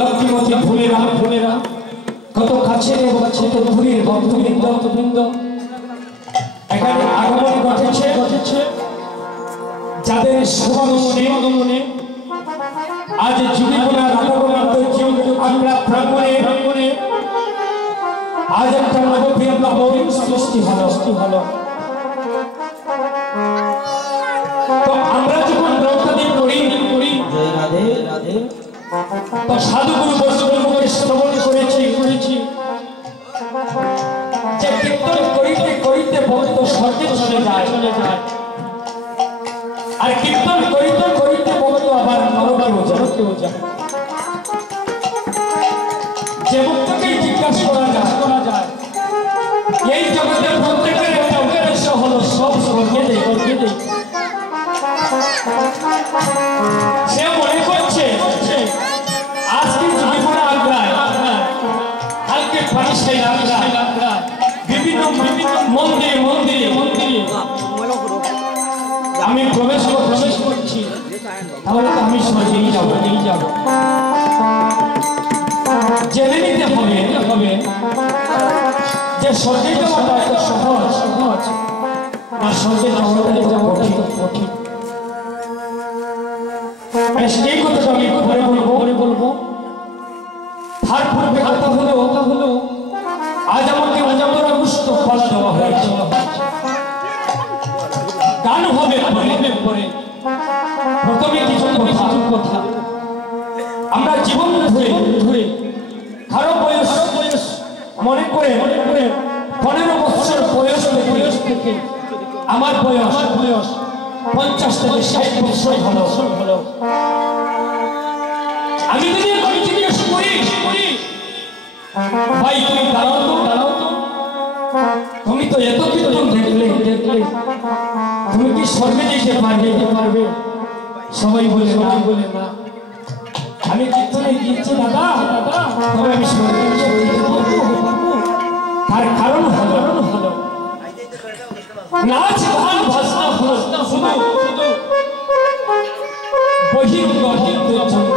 লক্ষ্মীমতী ভুলেরা কত কাছে কত দূরের ভক্তবৃন্দ এখানে আগমন ঘটেছে যাদের শুভাগমনে আজ যুগীগুণা রাধাগোবিন্দ আমরা প্রাঙ্গণে আজ একটা নবপ্রিয় সৃষ্টি হলো তো আমরা যখন দ্রৌপদী পড়ি জয় রাধে রাধে তো সাধুগুরু বৈষ্ণবকে শ্রবণ করেছি যে কীর্তন করিতে ভক্ত স্বর্গে চলে যায় আর কীর্তন করিতে ভক্ত আবার নরকেও যায় যে ভক্তকে জিজ্ঞাসা করা যায় এই জগতের প্রত্যেকের একটা উদ্দেশ্য হলো সব স্বর্গে দেয় সে মনে করছে আজকে জীবনে আগ্রায় কালকে পারিসাই আগ্রায় বিভিন্ন মন্দিরে আমি প্রবেশ করছি তাহলে তো আমি স্বর্গেই যাব জেনে নিতে হবে যে স্বর্গে যাওয়াটা এত সহজ আর স্বর্গে যাওয়াটা কঠিন এই কথাটা আমি পরে বলবো তার পূর্বে কথা হলো আজ আমাকে অজামরা গুস্ত ফলা দেওয়া হয়েছে গান হবে পরে প্রথমে কিছু কথা আমরা জীবন ধরে কারো বয়স মনে করে 15 বছর বয়স থেকে আমার বয়স 50 থেকে 60 বছর হলো আমি যদি জিজ্ঞেস করি ভাই তুমি দাঁড়াও তো তুমি তো এত কীর্তন দেখলে তুমি কি স্বর্গে যেতে পারবে সবাই বলে না আমি কীর্তনে গিয়েছি দাদা তবে আমি স্বর্গে যেতে পারবো তার কারণ হলো নাচ গান ভাষা শুধু বহির্গতদের জন্য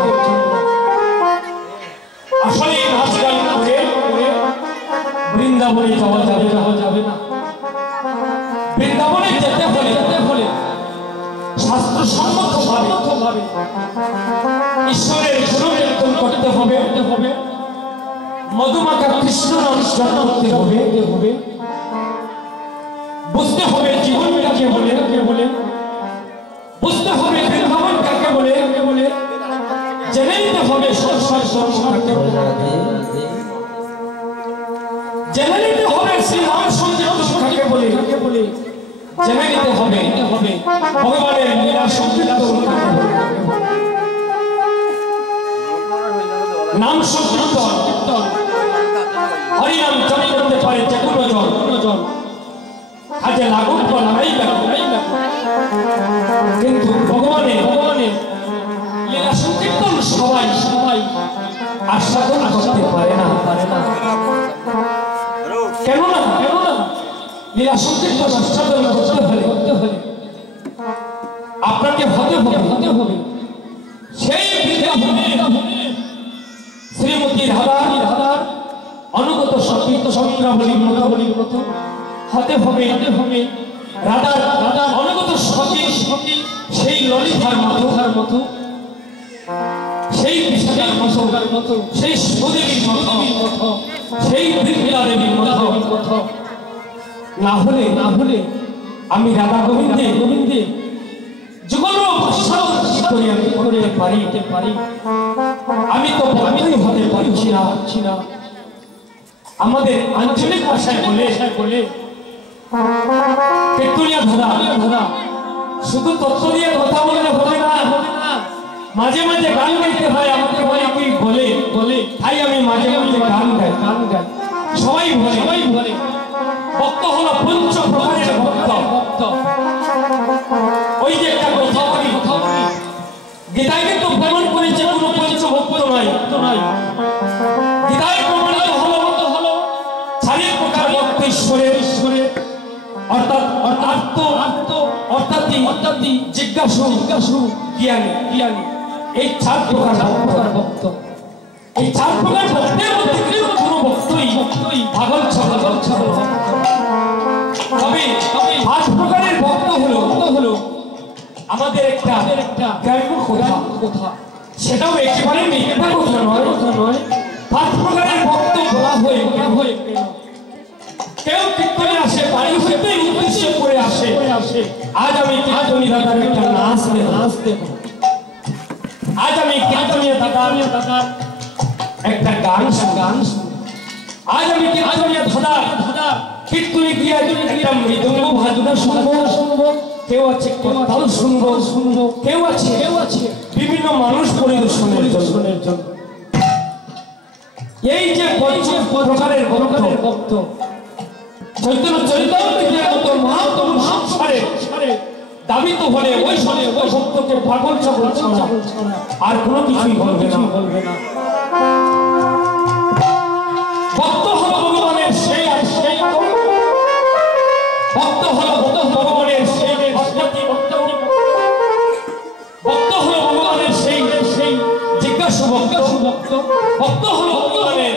আসলে নাচ গান করে বৃন্দাবনে যাওয়া যাবে না বৃন্দাবনে যেতে হলে শাস্ত্রসম্মতভাবে ঈশ্বরের গুণকীর্তন করতে হবে মধুমাখা কৃষ্ণ নাম স্মরণ করতে হবে বুঝতে হবে জীবন কাকে বলে বুঝতে হবে বৃন্দাবন কাকে বলে জেনে নিতে হবে সংসার কাকে জেনে নিতে হবে শ্রী রাম সংকীর্তন কাকে বলে জেনে নিতে হবে ভগবানের লীলা সংকীর্তন নাম সংকীর্তন হরিনাম জপ করতে পারে যে কোনো জন কাজে লাগুক বা নাই কিন্তু ভগবানের লীলা সংকীর্তন সবাই আস্বাদন করতে পারে না কেন না লীলা সংকীর্তন আস্বাদন করতে হলে আপনাকে হতে হবে সেই শ্রীমতী রাধার অনুগত সংকীর্ত সংগ্রাবলীর মতো হতে হবে রাধার অনুগত সখী সেই ললিতার মতো সেই বিশাখার মতো সেই সুদেবীর মতো সেই বৃদ্ধা দেবীর মতো না হলে আমি রাধা গোবিন্দে যুগল করতে পারি আমি তো হতে পারছি না আমাদের আঞ্চলিক ভাষায় বলে পেটুলিয়া ধরা শুধু তত্ত্ব দিয়ে কথা বললে হবে না মাঝে গান গাইতে হয় আমাকে বলে তাই আমি মাঝে গান গাই সবাই বলে ভক্ত হলো পঞ্চ প্রকারের ভক্ত ওই যে একটা কথা বলি গীতায় কিন্তু প্রমাণ করেছে কোনো পঞ্চ ভক্ত নয় গীতায় প্রমাণিত হলো 4 প্রকার ভক্ত ঈশ্বরের অর্থাৎ জিজ্ঞাসু জ্ঞানী এই 4 প্রকার ভক্ত এই 4 প্রকার ভক্তের মধ্যে কেউ কোনো ভক্তই পাগল ছাগল তবে 5 প্রকারের ভক্ত হলো আমাদের একটা গ্রাম্য কথা সেটাও একেবারে মিথ্যা কথা নয় 5 প্রকারের ভক্ত বলা হয় কেউ কীর্তনে আসে বাড়ি হইতে উদ্দেশ্য করে আসে আজ আমি কীর্তনী দাদার একটা নাচ দেব আজ আমি কীর্তনী দাদার একটা গান আজ আমি কীর্তনী দাদা কীর্তনে গিয়ে একটা মৃদঙ্গ ভাজনা শুনবো কেউ আছে করতাল শুনবো কেউ আছে বিভিন্ন মানুষ পরিদর্শনের জন্য এই যে 5 প্রকারের ভক্ত চৈতন্য চরিতামৃতের মতো মহাত্ম সংসারে দাবিত হলে ওই ভক্তকে পাগল ছাগল ছাড়া আর কোনো কিছুই বলবে না ভক্ত হলো ভগবানের সেই ভক্ত হলো ভগবানের সেই ভক্ত হলো ভগবানের সেই জিজ্ঞাসু ভক্ত হলো ভগবানের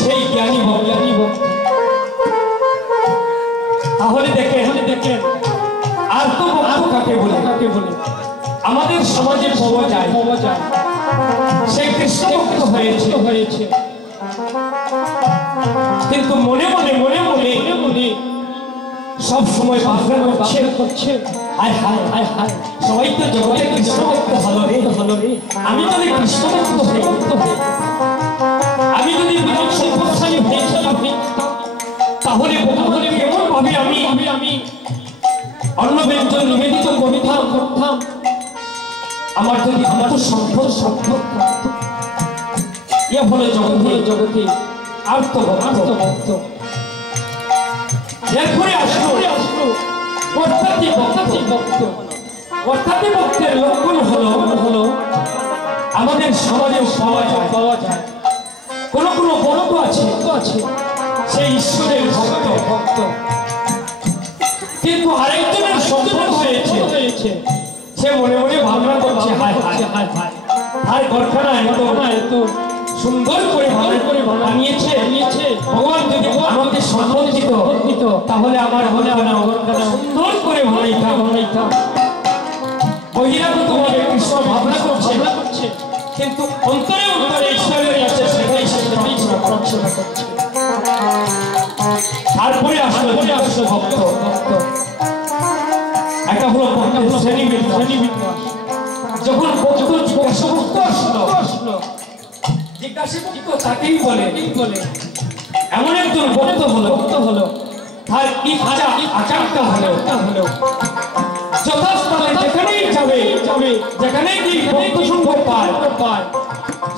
সেই জ্ঞানী ভক্ত তাহলে দেখেন আর তো ভক্ত কাকে বলে আমাদের সমাজে পাওয়া যায় সে কৃষ্ণ ভক্ত হয়েছে কিন্তু মনে মনে সব সময় ভাবনা করছে হায় সবাই তো জগতে কৃষ্ণ ভক্ত ভালো রে আমি যদি কৃষ্ণ ভক্ত হই আমি যদি বিরাট সম্পদশালী হই তাহলে কেমন ভাবে আমি অন্ন ব্যঞ্জন নিবেদিত করতাম আমার যদি আমার সম্পদ এ হলো জগতে আর তো ভক্ত এরপরে আসলো অর্থাৎই ভক্তের লক্ষণ হলো আমাদের সমাজে পাওয়া যায় কোনো ভক্ত আছে সেই ঈশ্বরের ভক্ত কিন্তু আরেকজনের সম্পদ হয়েছে সে মনে ভাবনা করছে হায় ঘরখানা এত সুন্দর করে বানিয়েছে ভগবান যদি আমাকে সম্পদ দিত তাহলে আমার ঘরখানা সুন্দর করে বানাইতাম বহিরাগত ভাবে কৃষ্ণ ভাবনা করছে কিন্তু অন্তরে ঈশ্বরের কাছে সেটাই প্রার্থনা করছে তারপরে আসলো ভক্ত একটা হলো শ্রেণীবিন্যাস যখন ভক্ত আসলো জিজ্ঞাসা তাকেই বলে এমন একজন ভক্ত হলো তার আচারটা হলো যথাস্থানে যেখানেই যাবে যেখানে গিয়ে ভক্ত সংখ্যা পায়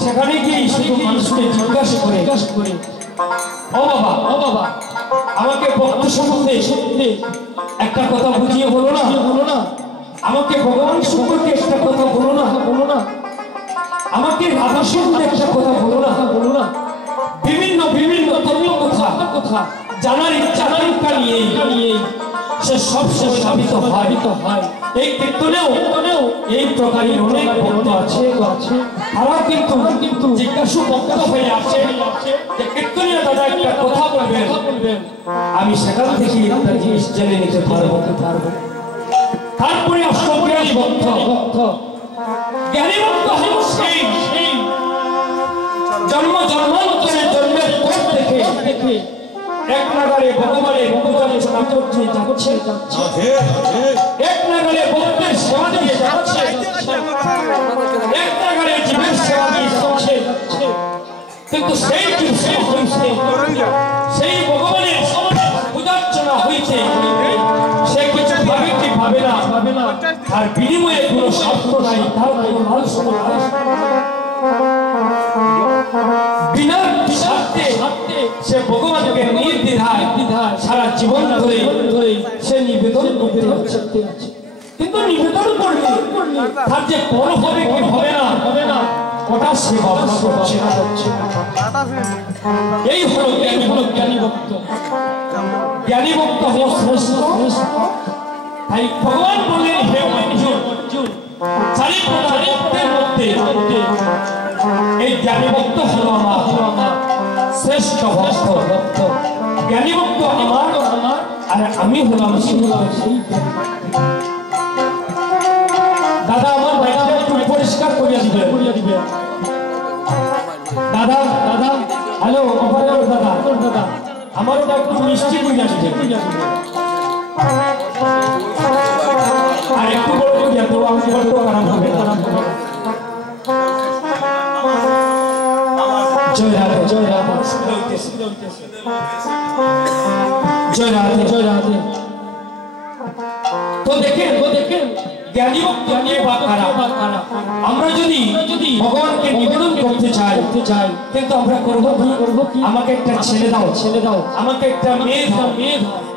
সেখানে গিয়ে শুধু মানুষকে জিজ্ঞাসা করে ও বাবা আমাকে ভক্ত সম্বন্ধে একটা কথা বুঝিয়ে বলো না আমাকে ভগবান সম্পর্কে একটা কথা বলো না আমাকে রাধা সম্বন্ধে একটা কথা বলো না বিভিন্ন তত্ত্ব কথা জানার ইচ্ছা নিয়ে সে সব সাবিত হয় এই কীর্তনেও এই প্রকারের অনেক ভক্ত আছে তারাও কিন্তু জিজ্ঞাসু ভক্ত হয়ে আছে যে কীর্তনীয় দাদা একটা কথা বলবেন আমি সেখান থেকে একটা জিনিস জেনে নিতে পারবো তারপরে অষ্টজ্ঞানী ভক্ত জ্ঞানী ভক্ত হল সেই জন্মান্তরের জন্মের পর থেকে এক নাগারে ভগবানের ভক্তচর্চা যাচ্ছে এক নাগারে ভক্তের সেবা দিয়ে যাচ্ছে এক নাগারে জীবের সেবা দিয়ে যাচ্ছে কিন্তু সেই ভগবানের পূজার্চনা হয়েছে সে কিছু ভাবে না তার বিনিময়ে কোনো স্বার্থ নাই তার কোনো লালস বিনা স্বার্থে সে ভগবানকে নির্দ্বিধায় সারা জীবন ধরে সে নিবেদন করতে আছে কিন্তু নিবেদন করলে তার যে বড় হবে কি হবে না ওটা সে ভাবনা করছে এই হলো জ্ঞানী ভক্ত হলো শ্রেষ্ঠ তাই ভগবান বললেন হে অর্জুন চারি প্রকার ভক্তের মধ্যে এই জ্ঞানী ভক্ত হলো আমার শ্রেষ্ঠ ভক্ত জ্ঞানী ভক্ত আমার আর আমি হলাম সেই দাদা আমার বাইকটা একটু পরিষ্কার করিয়া দিবে দাদা দাদা হ্যালো অপারেটর দাদা দাদা আমার ওটা একটু মিষ্টি করিয়া দিবে আর একটু বড় করিয়া দেবো আমি বড় খারাপ হবে জয় রাধে জয় রাধে জয় রাধে জয় রাধে তো দেখেন জ্ঞানী ভক্ত আমরা যদি ভগবানকে নিবেদন করতে চাই কিন্তু আমরা করব কি আমাকে একটা ছেলে দাও আমাকে একটা মেয়ে দাও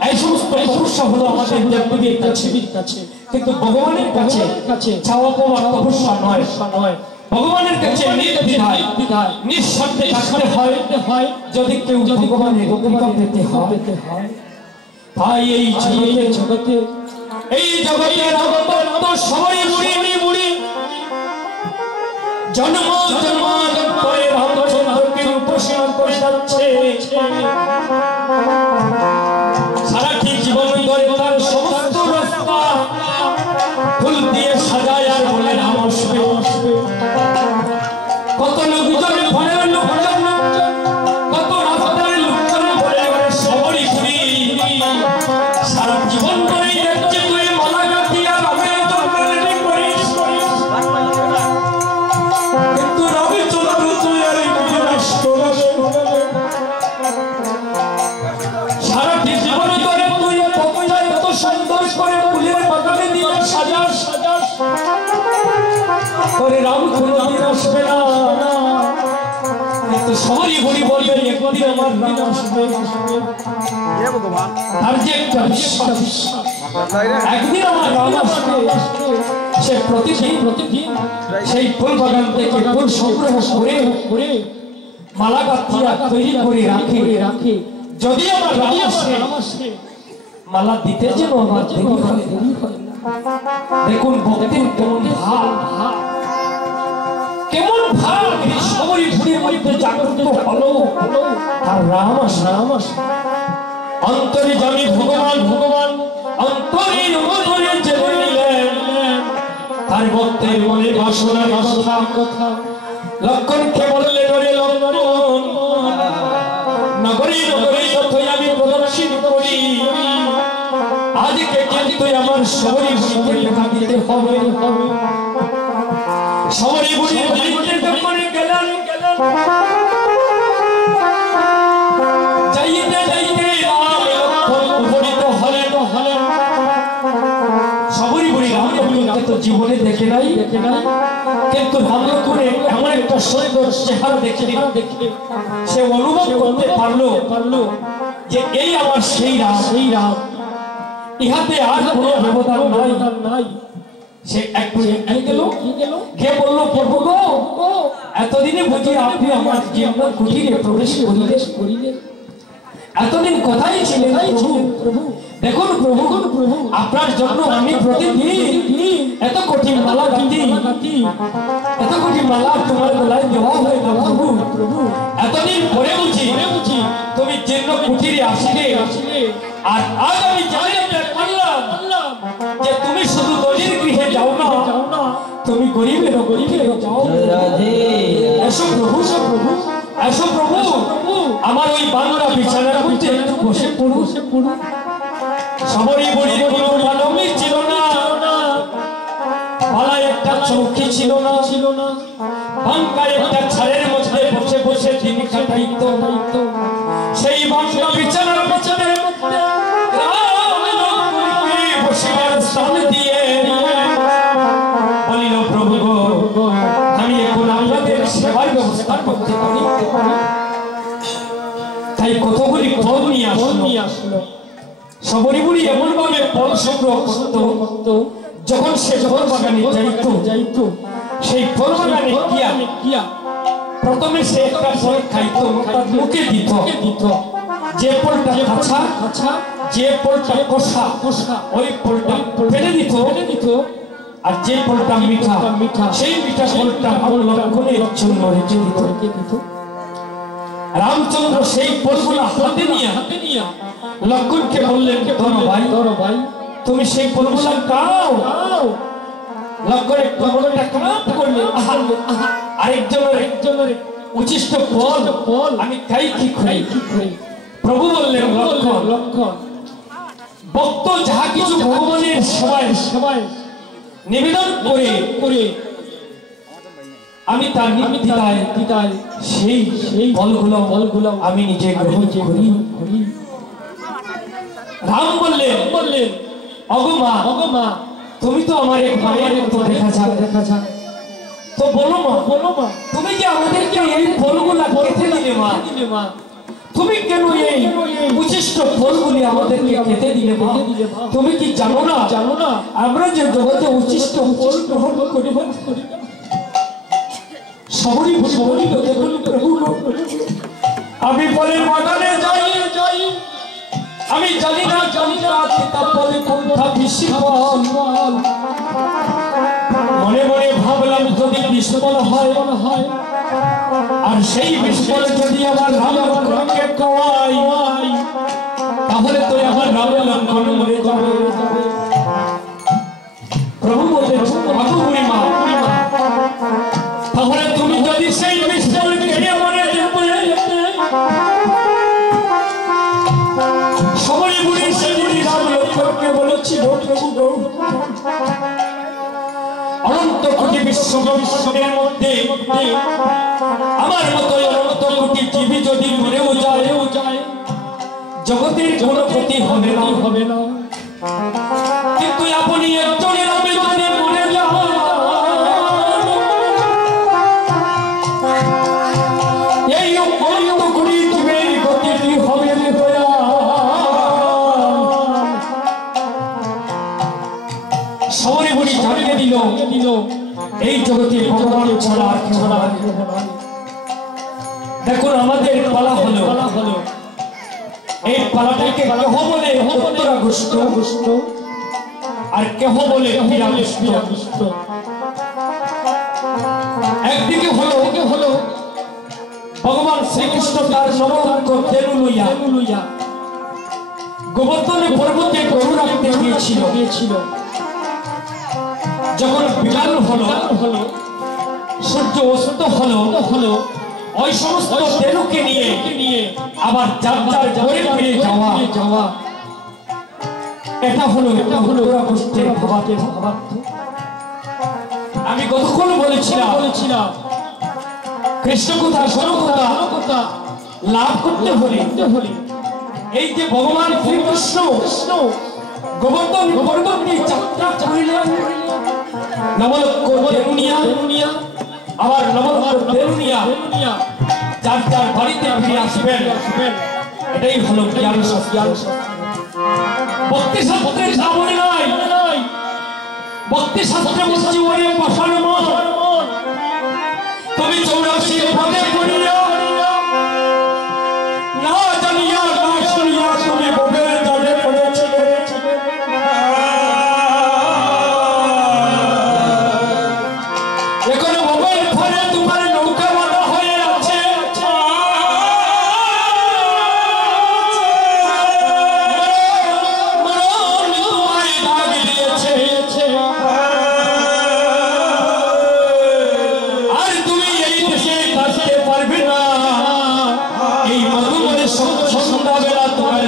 এই সমস্ত সমস্যা হলো আমাদের দেবদেবীর কাছে কিন্তু ভগবানের কাছে চাওয়া পাওয়া সমস্যা নয় ভগবানের কাছে নির্দ্বিধায় নিঃশব্দে থাকতে হয় যদি কেউ ভগবানের কৃপা পেতে হয় তাই এই জগতে সবাই বুড়ি জন্ম জন্মান্তরে রামচন্দ্রকে উপাসনা করে যাচ্ছে সারাটি জীবন ধরে তার সমস্ত রাস্তা ফুল দিয়ে সাজায় আর বলে রাম আসবে কত লোকজন ঘরের লোকজন কত রাস্তার লোকজন বলে সবারই ঘুরি সারা জীবন ধরে দেখছে তুই মালা গাঁথিয়া রামের দরবারে করিস কিন্তু রামচন্দ্র তুই আর সারাটি জীবন ধরে তুই পথটায় কত সুন্দর করে ফুলের বাগানে দিয়ে সাজাস করে রাম কোনদিন আসবে না কিন্তু সবারই ঘুরি বলবে একদিন আমার রাম আসবে তার যে একটা বিশ্বাস একদিন আমার রাম আসবে সে প্রতিদিন সেই ফুল বাগান থেকে ফুল সংগ্রহ করে মালা গাঁথিয়া তৈরি করে রাখে যদি আমার রাম আসে মালা দিতে যেন আমার দেরি হয় দেখুন ভক্তির কেমন ভাব এই সবারই ঘুরে মধ্যে জাগ্রত হলো আর রাম আসে অন্তরে জানি ভগবান অন্তরে নমরে জেনে নিলেন তার ভক্তের মনে বাসনার কথা লক্ষণকে বললে রে লক্ষণ নগরী যতই আমি প্রদর্শন করি আজকে কিন্তু আমার সবারই ভুলিকে লেখা দিতে হবে সবারই ভুলির বাড়িতে যখন গেলেন যাইতে রাম লক্ষণ উপনীত হলেন সবারই ভুলি রামকে তো জীবনে দেখে নাই কিন্তু রামকে করে এমন একটা সুন্দর চেহারা দেখে সে অনুভব করতে পারলো যে এই আমার সেই রাম ইহাতে আর কোনো ব্যবধান নাই সে একটু গেল বলল প্রভু গো এতদিনে বুঝি আপনি আমার জীবন কুটিরে প্রবেশ করিলেন এতদিন কোথায় ছিলেন প্রভু দেখুন প্রভু আপনার জন্য আমি প্রতিদিন এত কঠিন মালা গাঁথি এত কঠিন মালা তোমার গলায় দেওয়া হয় প্রভু এতদিন পরে বুঝি তুমি জীর্ণ কুটিরে আসলে আর আজ আমি জানতে পারলাম যে তুমি শুধু দলির গৃহে যাও না তুমি গরিবের যাও এসো প্রভু আমার ওই বাংলা বিছানার মধ্যে একটু বসে পড়ু সবারই বড়ির কোনো আলমই ছিল না পালায় একটা চৌকি ছিল না বাংকার একটা ছাড়ের মধ্যে বসে দিন কাটাইতো সেই বাংলা বিছানার মধ্যে বসিবার স্থান দিয়ে বলিল প্রভু আমি এখন আপনাদের সেবার ব্যবস্থা করতে পারি তাই কতগুলি ফল নিয়ে আসলো সবারই বুড়ি এমন ভাবে ফল সংগ্রহ করত যখন সে ফল বাগানে যাইত সেই ফল বাগানে গিয়া প্রথমে সে একটা ফল খাইত তার মুখে দিত যে ফলটা কাঁচা যে ফলটা কষা ওই ফলটা ফেলে দিত আর যে ফলটা মিঠা মিঠা সেই মিঠা ফলটা আমার লক্ষণের জন্য রেখে দিত। রামচন্দ্র সেই ফলগুলো হাতে নিয়ে লক্ষণকে বললেন, ধরো ভাই তুমি সেই ফলগুলো খাও। লক্ষণের ফলটা কাপ করলেন, আরেকজনের উচিষ্ট ফল আমি খাই কি খাই। প্রভু বললেন, লক্ষণ ভক্ত যাহা কিছু ভগবানের সবাই নিবেদন করে আমি তার নিমিত্তায় সেই ফলগুলো আমি নিজে গ্রহণ করি। রাম বললেন, অগমা তুমি তো আমার এক মায়ের মতো দেখা যাক, তো বলো মা তুমি যে আমাদেরকে এই ফলগুলা খেতে দিলে মা, তুমি কেন এই উচিষ্ট ফলগুলি আমাদেরকে খেতে দিলে মা? তুমি কি জানো না আমরা যে জগতে উচিষ্ট ফল গ্রহণ করি সবরই দেখুন প্রভু, আমি ফলের বাগানে যাই, আমি জানি না কিতাব বলে কোনটা বেশি ফল। মনে মনে ভাবলাম যদি বিস্ফল হয় আর সেই বিস্ফল যদি আমার রাম লক্ষণকে খাওয়াই তাহলে তো আমার রাম লক্ষণ মরে যাবে। প্রভু বললেন, মা তাহলে তুমি যদি সেই বিস্ফল কেড়ে মনে যেতে সবাই বুড়ি সেদিনই রাম লক্ষণকে বলেছিল, অনন্ত কোটি বিশ্বের মধ্যে আমার মতো অনন্ত কোটি জীবী যদি মরেও যায় জগতের কোনো ক্ষতি হবে না, কিন্তু আপনি একজনের নামে যদি মরে যান এই অনন্ত কোটি জীবের গতি হবে সবাই বুড়ি জানিয়ে দিল এই জগতে ভগবান ছাড়া দেখুন আমাদের পালা হলো এই পালাটাকে কেহ বলে উত্তরাগস্ত আর কেহ বলে ক্রীড়াগস্ত। একদিকে হলো ভগবান শ্রীকৃষ্ণ তার নবরঙ্গ তেরু লইয়া গোবর্ধনে পর্বতে গরু রাখতে গিয়েছিল। যখন বিকাল হলো সূর্য অস্ত হলো ওই সমস্ত তেরুকে নিয়ে আবার যার ফিরে যাওয়া এটা হলো ক্রীড়াগস্তের ভাবাতে। আমি কতক্ষণ বলেছিলাম কৃষ্ণ কথা সর্বকথা লাভ করতে হলে এই যে ভগবান শ্রীকৃষ্ণ গোবর্ধন পর্বতে যাত্রা করিলেন, নবলক্ষ তেরুনিয়া আবার নবলক্ষ তেরুনিয়া যার বাড়িতে ফিরে আসবেন, এটাই হলো জ্ঞান শাস্ত্র। ভক্তি শাস্ত্রের সামনে নয়, ভক্তি শাস্ত্রে বলছি ওরে পাষাণ মন তুমি 84 পদে পড়িয়া না জানিয়া না শুনিয়া তুমি ববের জলে পড়েছিলে। এখন ববের ঘরে তোমার নৌকা বাঁধা হয়ে আছে, তোমায় ডাক দিয়েছে আর তুমি এই দেশে থাকতে পারবে না। এই মধুময় সন্ধ্যাবেলা তোমার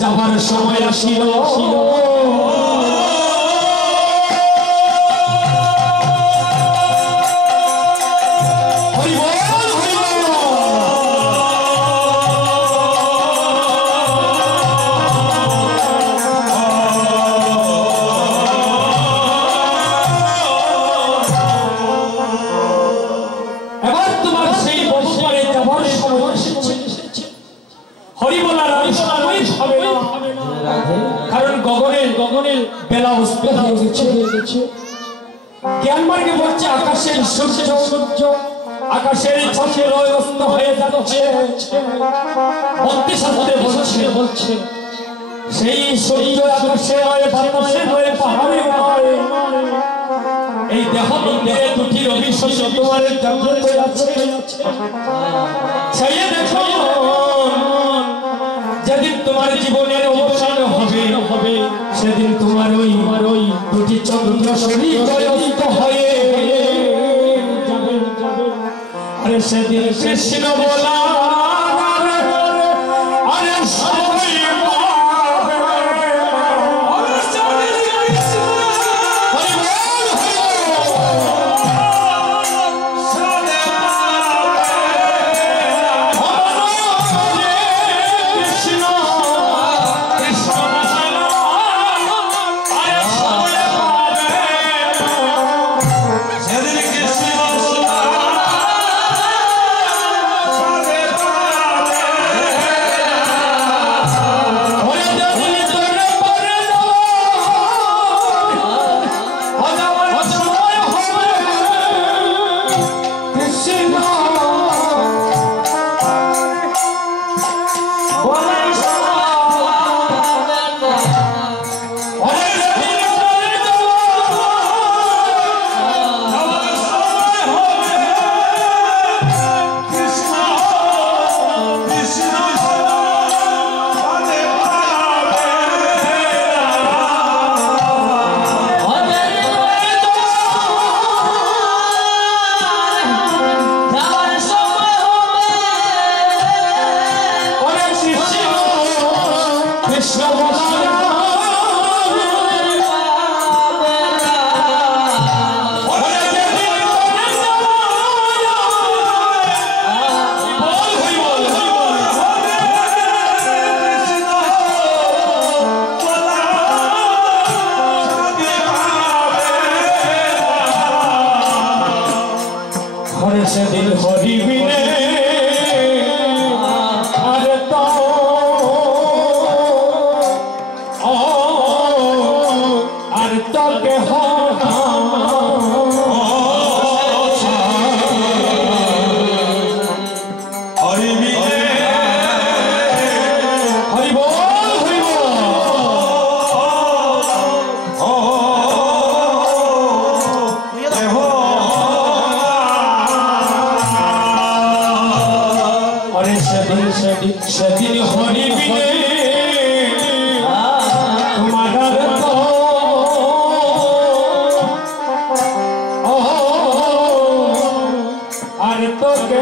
যাবার সময় আসিল। এবার তোমার সেই বছরে যাবার সময় এসেছে। হরিবলার হবে না, কারণ গগনের বেলা অস্ত হয়ে গেছে। জ্ঞান মার্গে বলছে আকাশের সূর্য আকাশের চন্দ্র অস্ত হয়ে যাচ্ছে। ভক্তি শাস্ত্রে বলছে সেই সূর্য আকাশে নয় বাতাসে নয় পাহাড়ে নয় এই দেহ মন্দিরে দুটি অভিশপ্ত তোমার জাগ্রত আছে সেই দেখো যেদিন তোমার জীবনের অবসান হবে সেদিন তোমার ওই দুটি চন্দ্র শরীর অস্ত হয়ে আরে সেদিন কৃষ্ণ বলা আরে সবাই সেদিন হরিবিনে আরে তো আর তোকে হরিবিনে হরিব সেদিন হরিবিনে তোমার তো আর তোকে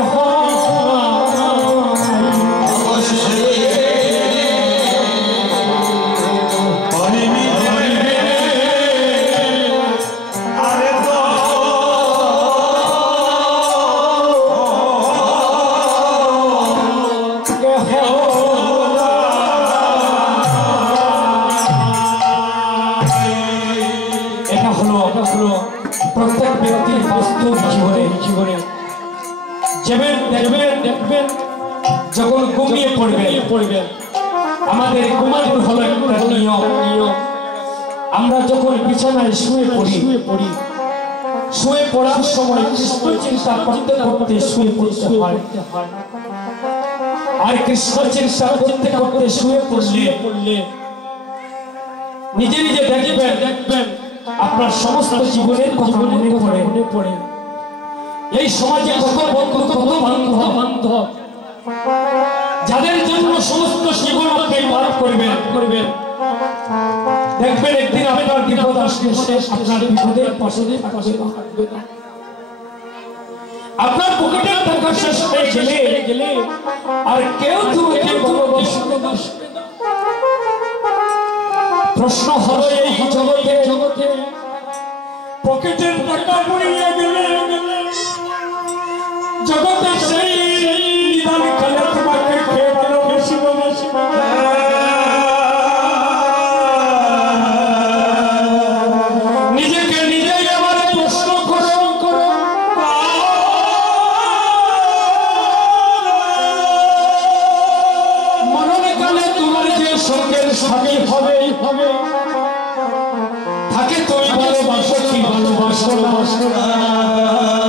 প্রত্যেক ব্যক্তির বাস্তব জীবনে দেখবেন যখন ঘুমিয়ে পড়বেন আমাদের ঘুমানোর হলো একটা নিয়ম আমরা যখন বিছানায় শুয়ে পড়ি শুয়ে পড়ার সময় কৃষ্ণ চিন্তা করতে করতে শুয়ে পড়তে হয় আর কৃষ্ণ চিন্তা করতে করতে শুয়ে পড়লে নিজে নিজে দেখবেন আপনার সমস্ত জীবনের কথা মনে পড়ে এই সমাজে কত বন্ধু কত বান্ধব যাদের জন্য সমস্ত জীবন আপনি পার করবেন দেখবেন একদিন আপনার বিপদ আসবে আপনার বিপদের পাশে আপনার পকেটের টাকা শেষ হয়ে গেলে আর কেউ প্রশ্ন হলো এই জগতে পকেটের টাকা পড়িয়ে গেলে জগতে সেই নিদান কালে তোমাকে কে ভালোবেসে নিজেকে নিজেই আবার প্রশ্ন করো মরণকালে তোমার যে সঙ্গের স্বামী হবে থাকে তুমি ভালোবাসো কি ভালোবাসো না